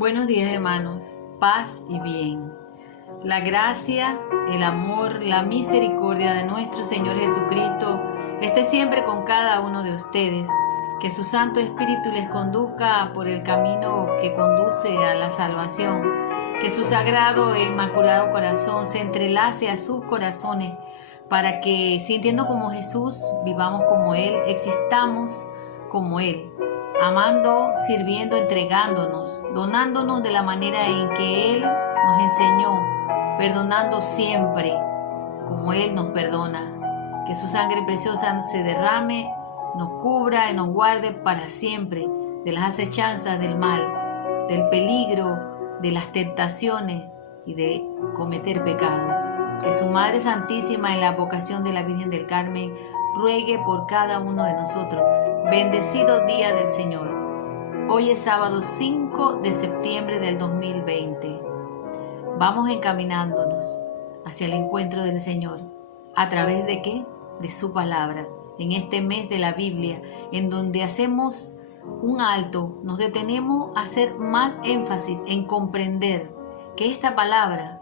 Buenos días, hermanos, paz y bien. La gracia, el amor, la misericordia de nuestro Señor Jesucristo esté siempre con cada uno de ustedes. Que su Santo Espíritu les conduzca por el camino que conduce a la salvación. Que su sagrado e inmaculado corazón se entrelace a sus corazones para que, sintiendo como Jesús, vivamos como Él, existamos como Él, amando, sirviendo, entregándonos, donándonos de la manera en que Él nos enseñó, perdonando siempre como Él nos perdona. Que su sangre preciosa se derrame, nos cubra y nos guarde para siempre de las acechanzas del mal, del peligro, de las tentaciones y de cometer pecados. Que su Madre Santísima, en la vocación de la Virgen del Carmen, ruegue por cada uno de nosotros. Bendecido día del Señor. Hoy es sábado 5 de septiembre del 2020. Vamos encaminándonos hacia el encuentro del Señor. ¿A través de qué? De su palabra. En este mes de la Biblia, en donde hacemos un alto, nos detenemos a hacer más énfasis en comprender que esta palabra,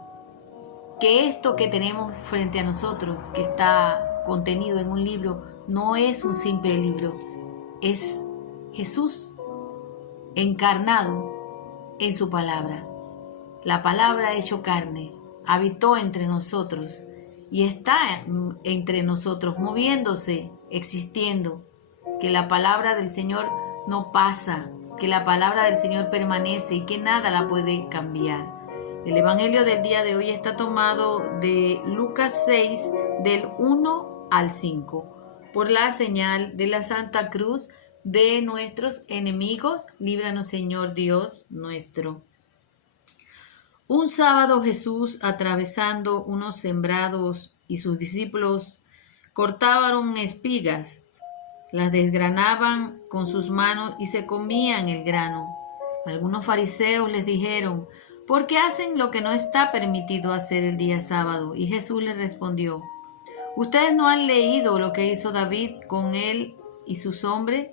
que esto que tenemos frente a nosotros, que está contenido en un libro, no es un simple libro, es Jesús encarnado en su palabra. La palabra hecho carne, habitó entre nosotros y está entre nosotros, moviéndose, existiendo. Que la palabra del Señor no pasa, que la palabra del Señor permanece y que nada la puede cambiar. El Evangelio del día de hoy está tomado de Lucas 6, del 1 al 5. Por la señal de la Santa Cruz de nuestros enemigos, líbranos, Señor Dios nuestro. Un sábado Jesús, atravesando unos sembrados, y sus discípulos cortaban espigas, las desgranaban con sus manos y se comían el grano. Algunos fariseos les dijeron: ¿por qué hacen lo que no está permitido hacer el día sábado? Y Jesús les respondió: ¿ustedes no han leído lo que hizo David con él y sus hombres?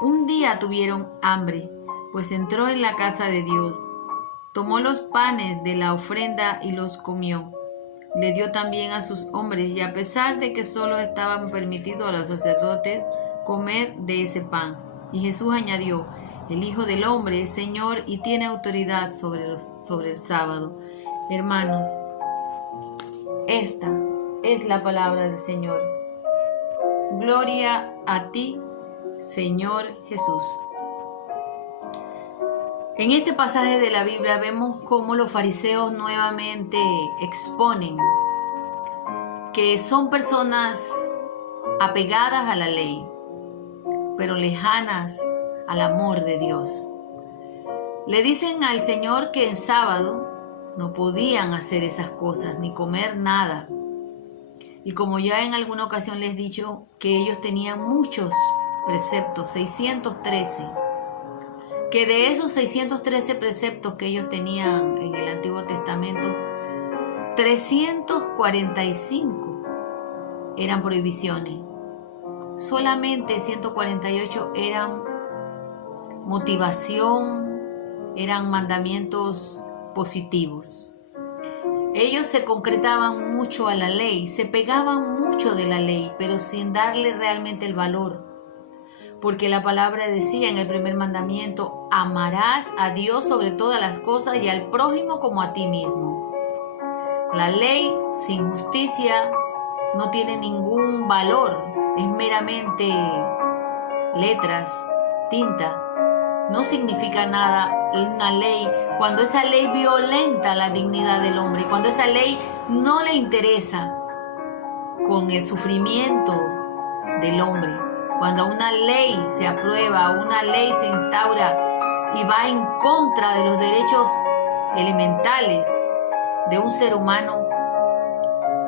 Un día tuvieron hambre, pues entró en la casa de Dios. Tomó los panes de la ofrenda y los comió. Le dio también a sus hombres, y a pesar de que solo estaban permitidos a los sacerdotes comer de ese pan. Y Jesús añadió: el Hijo del Hombre es Señor y tiene autoridad sobre el sábado. Hermanos, esta es la palabra del Señor. Gloria a ti, Señor Jesús. En este pasaje de la Biblia vemos cómo los fariseos nuevamente exponen que son personas apegadas a la ley, pero lejanas al amor de Dios. Le dicen al Señor que en sábado no podían hacer esas cosas, ni comer nada. Y como ya en alguna ocasión les he dicho, que ellos tenían muchos preceptos, 613. Que de esos 613 preceptos que ellos tenían en el Antiguo Testamento, 345 eran prohibiciones. Solamente 148 eran motivación, eran mandamientos positivos. Ellos se concretaban mucho a la ley, se pegaban mucho de la ley, pero sin darle realmente el valor. Porque la palabra decía en el primer mandamiento: amarás a Dios sobre todas las cosas y al prójimo como a ti mismo. La ley sin justicia no tiene ningún valor, es meramente letras, tinta. No significa nada una ley cuando esa ley violenta la dignidad del hombre, cuando esa ley no le interesa con el sufrimiento del hombre. Cuando una ley se aprueba, una ley se instaura y va en contra de los derechos elementales de un ser humano,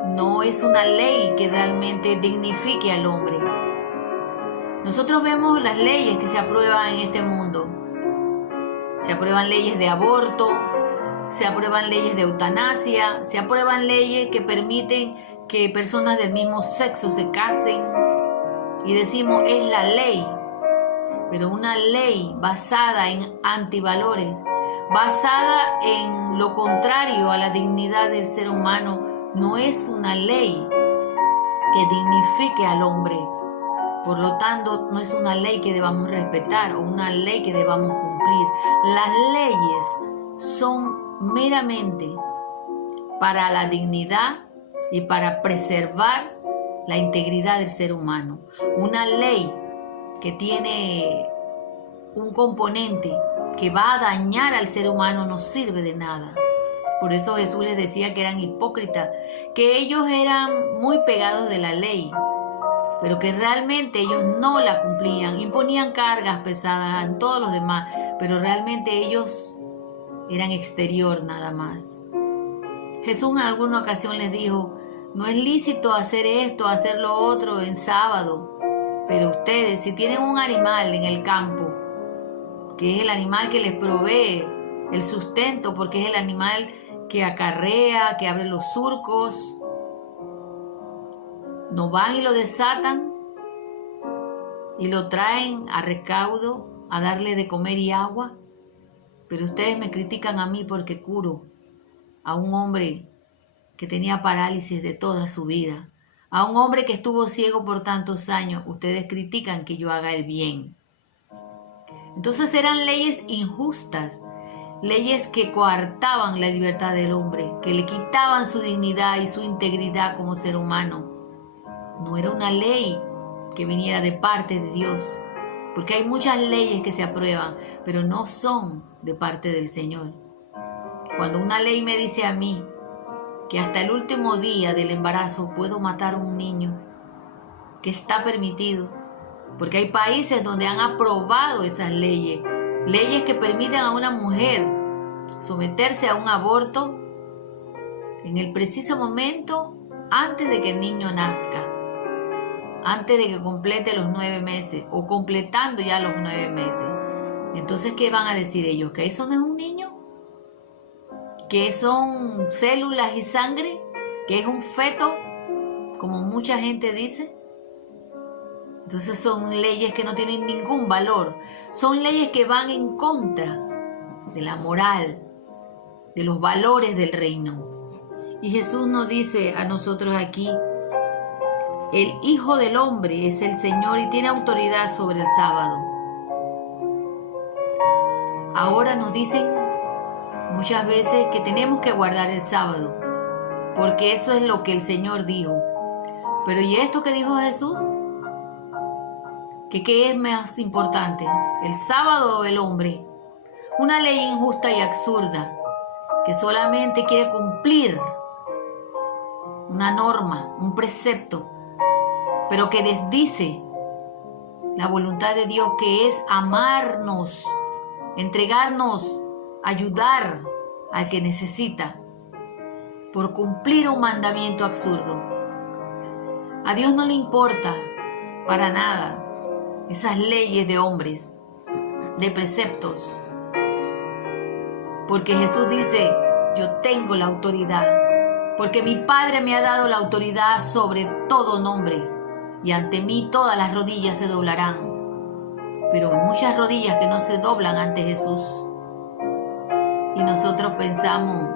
no es una ley que realmente dignifique al hombre. Nosotros vemos las leyes que se aprueban en este mundo. Se aprueban leyes de aborto, se aprueban leyes de eutanasia, se aprueban leyes que permiten que personas del mismo sexo se casen. Y decimos, es la ley. Pero una ley basada en antivalores, basada en lo contrario a la dignidad del ser humano, no es una ley que dignifique al hombre. Por lo tanto, no es una ley que debamos respetar o una ley que debamos cumplir. Las leyes son meramente para la dignidad y para preservar la integridad del ser humano. Una ley que tiene un componente que va a dañar al ser humano no sirve de nada. Por eso Jesús les decía que eran hipócritas, que ellos eran muy pegados de la ley, pero que realmente ellos no la cumplían, imponían cargas pesadas a todos los demás, pero realmente ellos eran exterior nada más. Jesús en alguna ocasión les dijo: no es lícito hacer esto, hacer lo otro en sábado, pero ustedes, si tienen un animal en el campo, que es el animal que les provee el sustento, porque es el animal que acarrea, que abre los surcos, no van y lo desatan y lo traen a recaudo a darle de comer y agua. Pero ustedes me critican a mí porque curo a un hombre que tenía parálisis de toda su vida, a un hombre que estuvo ciego por tantos años. Ustedes critican que yo haga el bien. Entonces eran leyes injustas, leyes que coartaban la libertad del hombre, que le quitaban su dignidad y su integridad como ser humano. No era una ley que viniera de parte de Dios, porque hay muchas leyes que se aprueban, pero no son de parte del Señor. Cuando una ley me dice a mí que hasta el último día del embarazo puedo matar a un niño, que está permitido, porque hay países donde han aprobado esas leyes, leyes que permiten a una mujer someterse a un aborto en el preciso momento antes de que el niño nazca, antes de que complete los 9 meses o completando ya los 9 meses. Entonces, ¿qué van a decir ellos? ¿Que eso no es un niño? ¿Que son células y sangre? ¿Que es un feto? Como mucha gente dice. Entonces son leyes que no tienen ningún valor. Son leyes que van en contra de la moral, de los valores del reino. Y Jesús nos dice a nosotros aquí: el Hijo del Hombre es el Señor y tiene autoridad sobre el sábado. Ahora nos dicen muchas veces que tenemos que guardar el sábado, porque eso es lo que el Señor dijo. Pero ¿y esto que dijo Jesús? ¿Qué es más importante? ¿El sábado o el hombre? Una ley injusta y absurda que solamente quiere cumplir una norma, un precepto, pero que desdice la voluntad de Dios, que es amarnos, entregarnos, ayudar al que necesita, por cumplir un mandamiento absurdo. A Dios no le importa para nada esas leyes de hombres, de preceptos, porque Jesús dice: yo tengo la autoridad, porque mi Padre me ha dado la autoridad sobre todo nombre, y ante mí todas las rodillas se doblarán. Pero hay muchas rodillas que no se doblan ante Jesús. Y nosotros pensamos: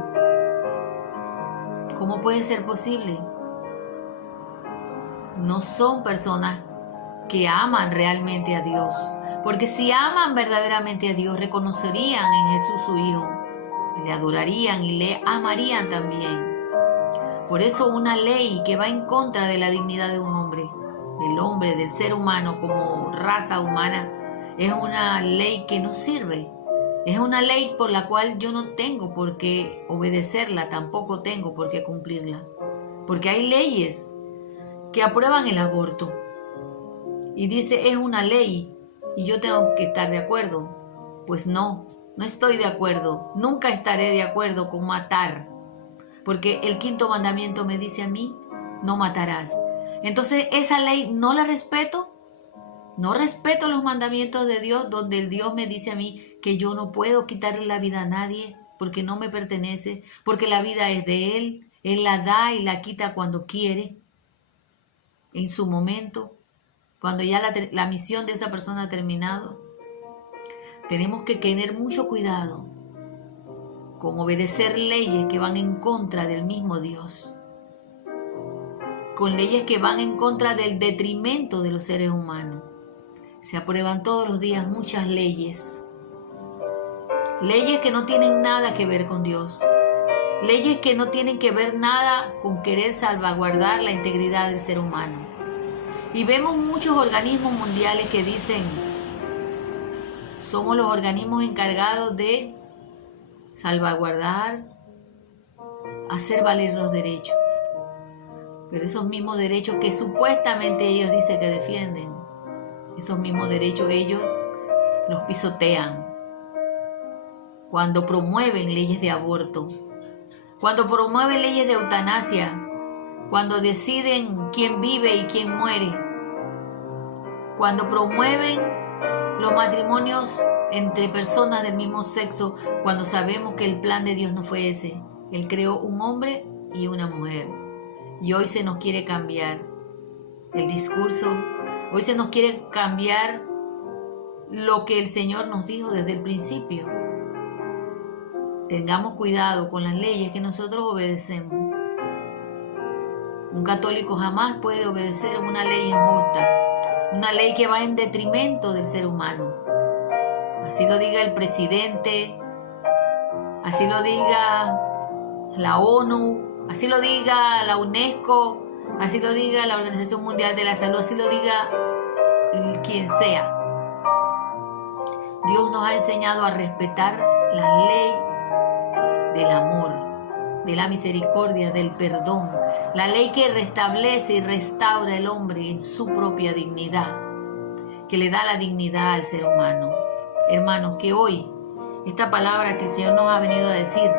¿cómo puede ser posible? No son personas que aman realmente a Dios, porque si aman verdaderamente a Dios, reconocerían en Jesús su Hijo, le adorarían y le amarían también. Por eso una ley que va en contra de la dignidad de un hombre, del hombre, del ser humano como raza humana, es una ley que no sirve. Es una ley por la cual yo no tengo por qué obedecerla, tampoco tengo por qué cumplirla. Porque hay leyes que aprueban el aborto y dice: es una ley y yo tengo que estar de acuerdo. Pues no estoy de acuerdo, nunca estaré de acuerdo con matar, porque el 5.º mandamiento me dice a mí: no matarás. Entonces esa ley no la respeto. No respeto los mandamientos de Dios, donde el Dios me dice a mí que yo no puedo quitarle la vida a nadie porque no me pertenece, porque la vida es de Él. Él la da y la quita cuando quiere, en su momento, cuando ya la misión de esa persona ha terminado. tenemos que tener mucho cuidado con obedecer leyes que van en contra del mismo Dios, con leyes que van en contra del detrimento de los seres humanos. Se aprueban todos los días muchas leyes que no tienen nada que ver con Dios, leyes que no tienen que ver nada con querer salvaguardar la integridad del ser humano. Y vemos muchos organismos mundiales que dicen: somos los organismos encargados de salvaguardar, hacer valer los derechos. Pero esos mismos derechos que supuestamente ellos dicen que defienden, esos mismos derechos ellos los pisotean cuando promueven leyes de aborto, cuando promueven leyes de eutanasia, cuando deciden quién vive y quién muere, cuando promueven los matrimonios entre personas del mismo sexo, cuando sabemos que el plan de Dios no fue ese. Él creó un hombre y una mujer. Y hoy se nos quiere cambiar el discurso, hoy se nos quiere cambiar lo que el Señor nos dijo desde el principio. Tengamos cuidado con las leyes que nosotros obedecemos. Un católico jamás puede obedecer una ley injusta, una ley que va en detrimento del ser humano. Así lo diga el presidente, así lo diga la ONU, así lo diga la UNESCO, así lo diga la Organización Mundial de la Salud, así lo diga quien sea. Dios nos ha enseñado a respetar la ley del amor, de la misericordia, del perdón, la ley que restablece y restaura al hombre en su propia dignidad, que le da la dignidad al ser humano. Hermanos, que hoy esta palabra que el Señor nos ha venido a decir,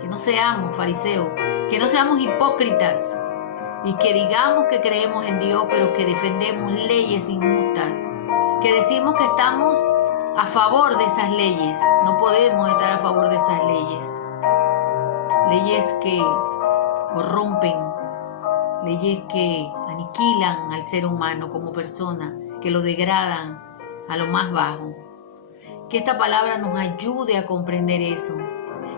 que no seamos fariseos, que no seamos hipócritas y que digamos que creemos en Dios, pero que defendemos leyes injustas, que decimos que estamos a favor de esas leyes. No podemos estar a favor de esas leyes. Leyes que corrompen, leyes que aniquilan al ser humano como persona, que lo degradan a lo más bajo. Que esta palabra nos ayude a comprender eso,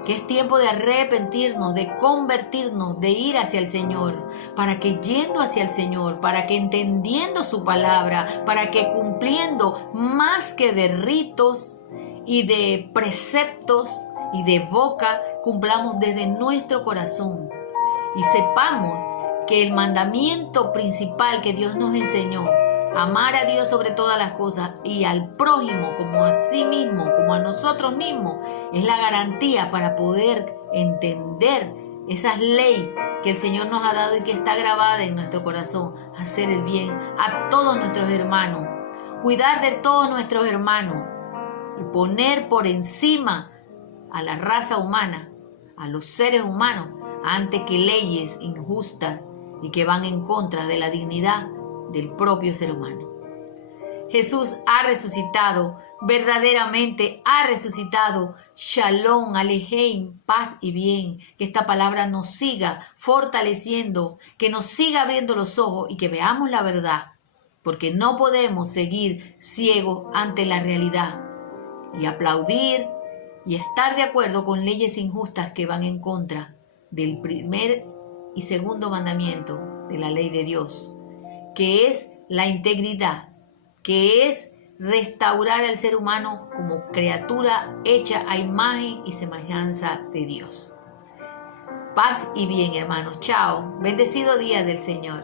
que es tiempo de arrepentirnos, de convertirnos, de ir hacia el Señor, para que yendo hacia el Señor, para que entendiendo su palabra, para que cumpliendo más que de ritos y de preceptos y de boca, cumplamos desde nuestro corazón y sepamos que el mandamiento principal que Dios nos enseñó, amar a Dios sobre todas las cosas y al prójimo como a sí mismo, como a nosotros mismos, es la garantía para poder entender esa ley que el Señor nos ha dado y que está grabada en nuestro corazón, hacer el bien a todos nuestros hermanos, cuidar de todos nuestros hermanos y poner por encima a la raza humana, a los seres humanos, antes que leyes injustas y que van en contra de la dignidad del propio ser humano. Jesús ha resucitado, verdaderamente ha resucitado. Shalom, Alejem, paz y bien. Que esta palabra nos siga fortaleciendo, que nos siga abriendo los ojos y que veamos la verdad, porque no podemos seguir ciegos ante la realidad y aplaudir y estar de acuerdo con leyes injustas que van en contra del primer y segundo mandamiento de la ley de Dios, que es la integridad, que es restaurar al ser humano como criatura hecha a imagen y semejanza de Dios. Paz y bien, hermanos. Chao. Bendecido día del Señor.